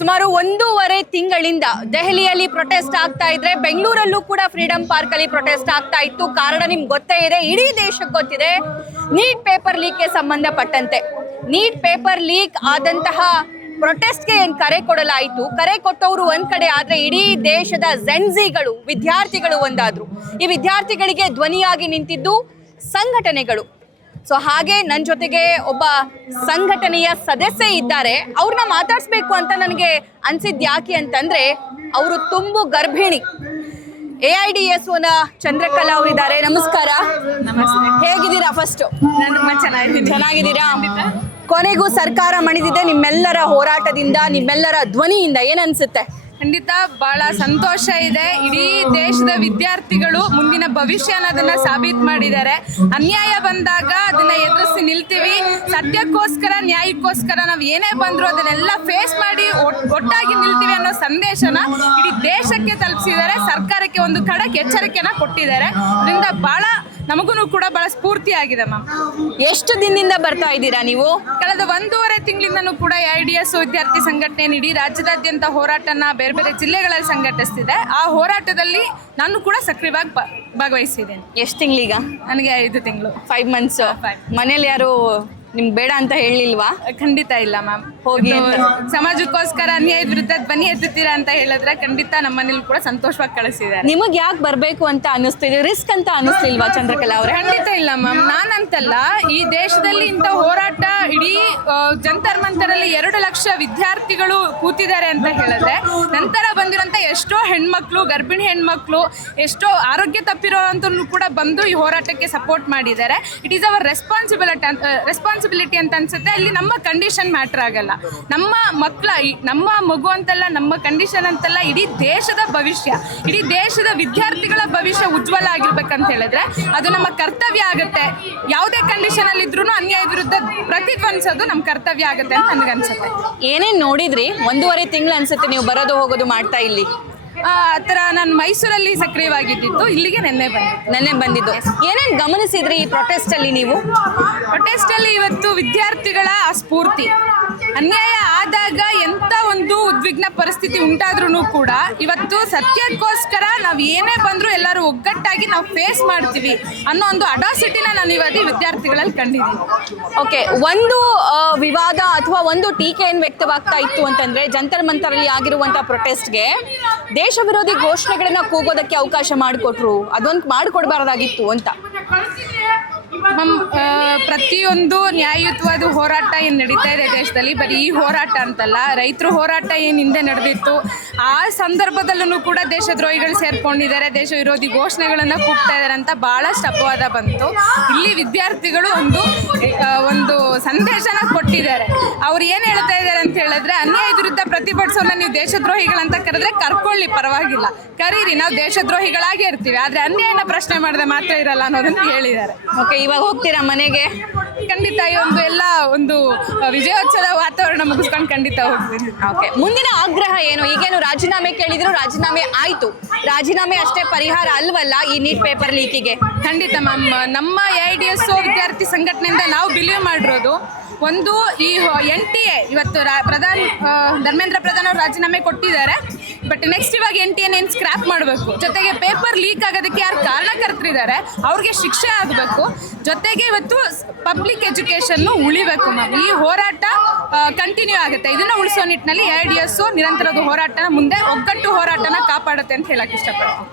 ಸುಮಾರು 1.5 ತಿಂಗಳಿಂದ ದೆಹಲಿಯಲ್ಲಿ ಪ್ರೊಟೆಸ್ಟ್ ಆಗ್ತಾ ಇದ್ರೆ, ಬೆಂಗಳೂರಲ್ಲೂ ಕೂಡ ಫ್ರೀಡಂ ಪಾರ್ಕ್ ಅಲ್ಲಿ ಪ್ರೊಟೆಸ್ಟ್ ಆಗ್ತಾ ಇತ್ತು. ಕಾರಣ ನಿಮ್ಗೆ ಗೊತ್ತೇ ಇದೆ, ಇಡೀ ದೇಶಕ್ಕೆ ಗೊತ್ತಿದೆ. ನೀಟ್ ಪೇಪರ್ ಲೀಕ್ಗೆ ಸಂಬಂಧಪಟ್ಟಂತೆ ನೀಟ್ ಪೇಪರ್ ಲೀಕ್ ಆದಂತಹ ಪ್ರೊಟೆಸ್ಟ್ಗೆ ಏನ್ ಕರೆ ಕೊಡಲಾಯಿತು, ಕರೆ ಕೊಟ್ಟವರು ಒಂದ್ ಕಡೆ ಆದ್ರೆ ಇಡೀ ದೇಶದ ಜೆನ್ಸಿಗಳು, ವಿದ್ಯಾರ್ಥಿಗಳು ಒಂದಾದ್ರು. ಈ ವಿದ್ಯಾರ್ಥಿಗಳಿಗೆ ಧ್ವನಿಯಾಗಿ ನಿಂತಿದ್ದು ಸಂಘಟನೆಗಳು. ಸೊ ಹಾಗೆ ನನ್ನ ಜೊತೆಗೆ ಒಬ್ಬ ಸಂಘಟನೆಯ ಸದಸ್ಯ ಇದ್ದಾರೆ. ಅವ್ರನ್ನ ಮಾತಾಡ್ಸ್ಬೇಕು ಅಂತ ನನಗೆ ಅನ್ಸಿದ್ ಯಾಕೆ ಅಂತಂದ್ರೆ, ಅವರು ತುಂಬು ಗರ್ಭಿಣಿ. AIDSOನ ಚಂದ್ರಕಲಾ ಅವರಿದ್ದಾರೆ. ನಮಸ್ಕಾರ. ನಮಸ್ತೆ. ಹೇಗಿದ್ದೀರಾ? ಫಸ್ಟ್ ನಾನು ತುಂಬಾ ಚೆನ್ನಾಗಿದ್ದೀರಾ? ಕೊನೆಗೂ ಸರ್ಕಾರ ಮಣಿದಿದೆ ನಿಮ್ಮೆಲ್ಲರ ಹೋರಾಟದಿಂದ, ನಿಮ್ಮೆಲ್ಲರ ಧ್ವನಿಯಿಂದ. ಏನ್ ಅನ್ಸುತ್ತೆ? ಖಂಡಿತ ಬಹಳ ಸಂತೋಷ ಇದೆ. ಇಡೀ ದೇಶದ ವಿದ್ಯಾರ್ಥಿಗಳು ಮುಂದಿನ ಭವಿಷ್ಯ ಅನ್ನೋದನ್ನ ಸಾಬೀತು ಮಾಡಿದ್ದಾರೆ. ಅನ್ಯಾಯ ಬಂದಾಗ ಅದನ್ನ ಎದುರಿಸಿ ನಿಲ್ತೀವಿ. ಸತ್ಯಕ್ಕೋಸ್ಕರ, ನ್ಯಾಯಕ್ಕೋಸ್ಕರ ನಾವು ಏನೇ ಬಂದ್ರು ಅದನ್ನೆಲ್ಲ ಫೇಸ್ ಮಾಡಿ ಒಟ್ಟಾಗಿ ನಿಲ್ತೀವಿ ಅನ್ನೋ ಸಂದೇಶನ ಇಡೀ ದೇಶಕ್ಕೆ ತಲುಪಿಸಿದ್ದಾರೆ. ಸರ್ಕಾರಕ್ಕೆ ಒಂದು ಖಡಕ್ ಎಚ್ಚರಿಕೆನ ಕೊಟ್ಟಿದ್ದಾರೆ. ಅದರಿಂದ ಬಹಳ ನಮಗೂ ಕೂಡ ಬಹಳ ಸ್ಫೂರ್ತಿ ಆಗಿದೆ ಮ್ಯಾಮ್. ಎಷ್ಟು ದಿನದಿಂದ ಬರ್ತಾ ಇದ್ದೀರಾ ನೀವು? ಕಳೆದ 1.5 ತಿಂಗಳಿಂದನೂ ಕೂಡ AIDSO ವಿದ್ಯಾರ್ಥಿ ಸಂಘಟನೆ ಇಡೀ ರಾಜ್ಯದಾದ್ಯಂತ ಹೋರಾಟನ ಬೇರೆ ಬೇರೆ ಜಿಲ್ಲೆಗಳಲ್ಲಿ ಸಂಘಟಿಸ್ತಿದೆ. ಆ ಹೋರಾಟದಲ್ಲಿ ನಾನು ಕೂಡ ಸಕ್ರಿಯವಾಗಿ ಭಾಗವಹಿಸಿದ್ದೇನೆ. ಎಷ್ಟು ತಿಂಗಳೀಗ? ನನಗೆ 5 ತಿಂಗಳು. 5 ಮಂತ್ಸ್. ಮನೇಲಿ ಯಾರು ನಿಮ್ಗೆ ಬೇಡ ಅಂತ ಹೇಳಿಲ್ವಾ? ಖಂಡಿತ ಇಲ್ಲ ಮ್ಯಾಮ್. ಹೋಗಿ ಸಮಾಜಕ್ಕೋಸ್ಕರ ಅನ್ಯಾಯದ ವಿರುದ್ಧ ಧ್ವನಿ ಎತ್ತುತ್ತೀರಾ ಅಂತ ಹೇಳಿದ್ರೆ ಖಂಡಿತ ನಮ್ಮನೇಲಿ ಕೂಡ ಸಂತೋಷವಾಗಿ ಕಳಿಸಿದ್ದಾರೆ. ನಿಮಗೆ ಯಾಕೆ ಬರ್ಬೇಕು ಅಂತ ಅನಿಸ್ತಿದೆ? ರಿಸ್ಕ್ ಅಂತ ಅನಿಸ್ತಿಲ್ವಾ ಚಂದ್ರಕಲಾ ಅವರೇ? ಖಂಡಿತ ಇಲ್ಲ ಮ್ಯಾಮ್. ನಾನಂತಲ್ಲ, ಈ ದೇಶದಲ್ಲಿ ಇಂಥ ಹೋರಾಟ ಇಡೀ ಜಂತರ್ ಮಂತರಲ್ಲಿ 2 ಲಕ್ಷ ವಿದ್ಯಾರ್ಥಿಗಳು ಕೂತಿದ್ದಾರೆ ಅಂತ ಹೇಳಿದ್ರೆ, ನಂತರ ಬಂದಿರೋಂಥ ಎಷ್ಟೋ ಹೆಣ್ಮಕ್ಳು, ಗರ್ಭಿಣಿ ಹೆಣ್ಮಕ್ಳು, ಎಷ್ಟೋ ಆರೋಗ್ಯ ತಪ್ಪಿರೋಂಥನ್ನು ಕೂಡ ಬಂದು ಈ ಹೋರಾಟಕ್ಕೆ ಸಪೋರ್ಟ್ ಮಾಡಿದ್ದಾರೆ. ಇಟ್ ಈಸ್ ಅವರ್ ರೆಸ್ಪಾನ್ಸಿಬಿಲಿಟಿ ಅಂತ ಅನ್ಸುತ್ತೆ. ಅಲ್ಲಿ ನಮ್ಮ ಕಂಡೀಷನ್ ಮ್ಯಾಟರ್ ಆಗಲ್ಲ. ನಮ್ಮ ನಮ್ಮ ಮಗು ಅಂತಲ್ಲ, ನಮ್ಮ ಕಂಡೀಷನ್ ಅಂತಲ್ಲ, ಇಡೀ ದೇಶದ ಭವಿಷ್ಯ, ಇಡೀ ದೇಶದ ವಿದ್ಯಾರ್ಥಿಗಳ ಭವಿಷ್ಯ ಉಜ್ವಲ ಆಗಿರ್ಬೇಕಂತ ಹೇಳಿದ್ರೆ ಅದು ನಮ್ಮ ಕರ್ತವ್ಯ ಆಗುತ್ತೆ. ಯಾವುದೇ ಕಂಡೀಷನ್ ಅಲ್ಲಿ ಇದ್ರೂ ಅನ್ಯಾಯದ ವಿರುದ್ಧ ಪ್ರತಿಧ್ವನಿಸೋದು ನಮ್ಮ ಕರ್ತವ್ಯ ಆಗುತ್ತೆ ಅಂತ ನನಗನ್ಸುತ್ತೆ. ಏನೇನ್ ನೋಡಿದ್ರಿ? 1.5 ತಿಂಗಳು ಅನ್ಸುತ್ತೆ ನೀವು ಬರೋದು ಹೋಗೋದು ಮಾಡ್ತಾ ಇಲ್ಲಿ. ಆ ಥರ ನಾನು ಮೈಸೂರಲ್ಲಿ ಸಕ್ರಿಯವಾಗಿದ್ದು, ಇಲ್ಲಿಗೆ ನೆನ್ನೆ ಬಂದಿದ್ದು. ಏನೇನ್ ಗಮನಿಸಿದ್ರಿ ಈ ಪ್ರೊಟೆಸ್ಟ್ ಅಲ್ಲಿ ನೀವು? ಪ್ರೊಟೆಸ್ಟ್ ಅಲ್ಲಿ ಇವತ್ತು ವಿದ್ಯಾರ್ಥಿಗಳ ಸ್ಫೂರ್ತಿ. ಅನ್ಯಾಯ ಆದಾಗ ಎಂತ ಒಂದು ಉದ್ವಿಗ್ನ ಪರಿಸ್ಥಿತಿ ಉಂಟಾದ್ರೂ ಕೂಡ ಇವತ್ತು ಸತ್ಯಕ್ಕೋಸ್ಕರ ನಾವು ಏನೇ ಬಂದರೂ ಎಲ್ಲರೂ ಒಗ್ಗಟ್ಟಾಗಿ ನಾವು ಫೇಸ್ ಮಾಡ್ತೀವಿ ಅನ್ನೋ ಒಂದು ಅಡಾಸಿಟಿನ ನಾನು ಇವತ್ತು ವಿದ್ಯಾರ್ಥಿಗಳಲ್ಲಿ ಕಂಡಿದ್ದೀನಿ. ಓಕೆ, ಒಂದು ವಿವಾದ ಅಥವಾ ಒಂದು ಟೀಕೆ ಏನು ವ್ಯಕ್ತವಾಗ್ತಾ ಇತ್ತು ಅಂತಂದ್ರೆ, ಜಂತರ್ ಮಂತರಲ್ಲಿ ಆಗಿರುವಂತಹ ಪ್ರೊಟೆಸ್ಟ್ಗೆ ದೇಶ ವಿರೋಧಿ ಘೋಷಣೆಗಳನ್ನ ಕೂಗೋದಕ್ಕೆ ಅವಕಾಶ ಮಾಡಿಕೊಟ್ರು. ಅದೊಂದು ಮಾಡಿಕೊಡ್ಬಾರ್ದಾಗಿತ್ತು ಅಂತ. ಪ್ರತಿಯೊಂದು ನ್ಯಾಯಯುತವಾದ ಹೋರಾಟ ಏನು ನಡೀತಾ ಇದೆ ದೇಶದಲ್ಲಿ, ಬರೀ ಈ ಹೋರಾಟ ಅಂತಲ್ಲ, ರೈತರ ಹೋರಾಟ ಏನು ಹಿಂದೆ ನಡೆದಿತ್ತು ಆ ಸಂದರ್ಭದಲ್ಲೂ ಕೂಡ ದೇಶದ್ರೋಹಿಗಳು ಸೇರ್ಕೊಂಡಿದ್ದಾರೆ, ದೇಶ ವಿರೋಧಿ ಘೋಷಣೆಗಳನ್ನು ಕೂಗ್ತಾ ಇದ್ದಾರೆ ಅಂತ ಭಾಳಷ್ಟು ಅಪವಾದ ಬಂತು. ಇಲ್ಲಿ ವಿದ್ಯಾರ್ಥಿಗಳು ಒಂದು ಸಂದೇಶನ ಕೊಟ್ಟಿದ್ದಾರೆ. ಅವ್ರು ಏನು ಹೇಳ್ತಾ ಇದ್ದಾರೆ ಅಂತ ಹೇಳಿದ್ರೆ, ಅನ್ಯಾಯದ ವಿರುದ್ಧ ಪ್ರತಿಭಟಿಸೋನ್ನ ನೀವು ದೇಶದ್ರೋಹಿಗಳಂತ ಕರೆದ್ರೆ ಕರ್ಕೊಳ್ಳಿ, ಪರವಾಗಿಲ್ಲ, ಕರೀರಿ, ನಾವು ದೇಶದ್ರೋಹಿಗಳಾಗೇ ಇರ್ತೀವಿ, ಆದರೆ ಅನ್ಯಾಯನ ಪ್ರಶ್ನೆ ಮಾಡಿದ್ರೆ ಮಾತ್ರ ಇರಲ್ಲ ಅನ್ನೋದನ್ನು ಹೇಳಿದ್ದಾರೆ. ಓಕೆ, ಇವಾಗ ಹೋಗ್ತೀರಾ ಮನೆಗೆ? ಖಂಡಿತ ಈ ಒಂದು ವಿಜಯೋತ್ಸವದ ವಾತಾವರಣ ಮುಗಿಸ್ಕೊಂಡು ಖಂಡಿತ ಹೋಗ್ತೀನಿ. ಓಕೆ, ಮುಂದಿನ ಆಗ್ರಹ ಏನು? ಈಗೇನು ರಾಜೀನಾಮೆ ಕೇಳಿದ್ರು, ರಾಜೀನಾಮೆ ಆಯ್ತು. ರಾಜೀನಾಮೆ ಅಷ್ಟೇ ಪರಿಹಾರ ಅಲ್ವಲ್ಲ ಈ ನೀಟ್ ಪೇಪರ್ ಲೀಕಿಗೆ? ಖಂಡಿತ ಮ್ಯಾಮ್. ನಮ್ಮ AIDSO ವಿದ್ಯಾರ್ಥಿ ಸಂಘಟನೆಯಿಂದ ನಾವು ಬಿಲೀವ್ ಮಾಡಿರೋದು ಒಂದು, ಈ NTA ಇವತ್ತು ಧರ್ಮೇಂದ್ರ ಪ್ರಧಾನ್ ಅವರು ರಾಜೀನಾಮೆ ಕೊಟ್ಟಿದ್ದಾರೆ. ಬಟ್ ನೆಕ್ಸ್ಟ್ ಇವಾಗ NTA ಏನು ಸ್ಕ್ರ್ಯಾಪ್ ಮಾಡಬೇಕು. ಜೊತೆಗೆ ಪೇಪರ್ ಲೀಕ್ ಆಗೋದಕ್ಕೆ ಯಾರು ಕಾರಣಕರ್ತರಿದ್ದಾರೆ ಅವ್ರಿಗೆ ಶಿಕ್ಷೆ ಆಗಬೇಕು. ಜೊತೆಗೆ ಇವತ್ತು ಪಬ್ಲಿಕ್ ಎಜುಕೇಷನ್ನು ಉಳಿಬೇಕು ಮ್ಯಾಮ್. ಈ ಹೋರಾಟ ಕಂಟಿನ್ಯೂ ಆಗುತ್ತೆ. ಇದನ್ನು ಉಳಿಸೋ ನಿಟ್ಟಿನಲ್ಲಿ AIDSO ನಿರಂತರದ ಹೋರಾಟನ ಮುಂದೆ ಒಗ್ಗಟ್ಟು ಹೋರಾಟನ ಕಾಪಾಡುತ್ತೆ ಅಂತ ಹೇಳಕ್ಕೆ ಇಷ್ಟಪಡ್ತೀನಿ.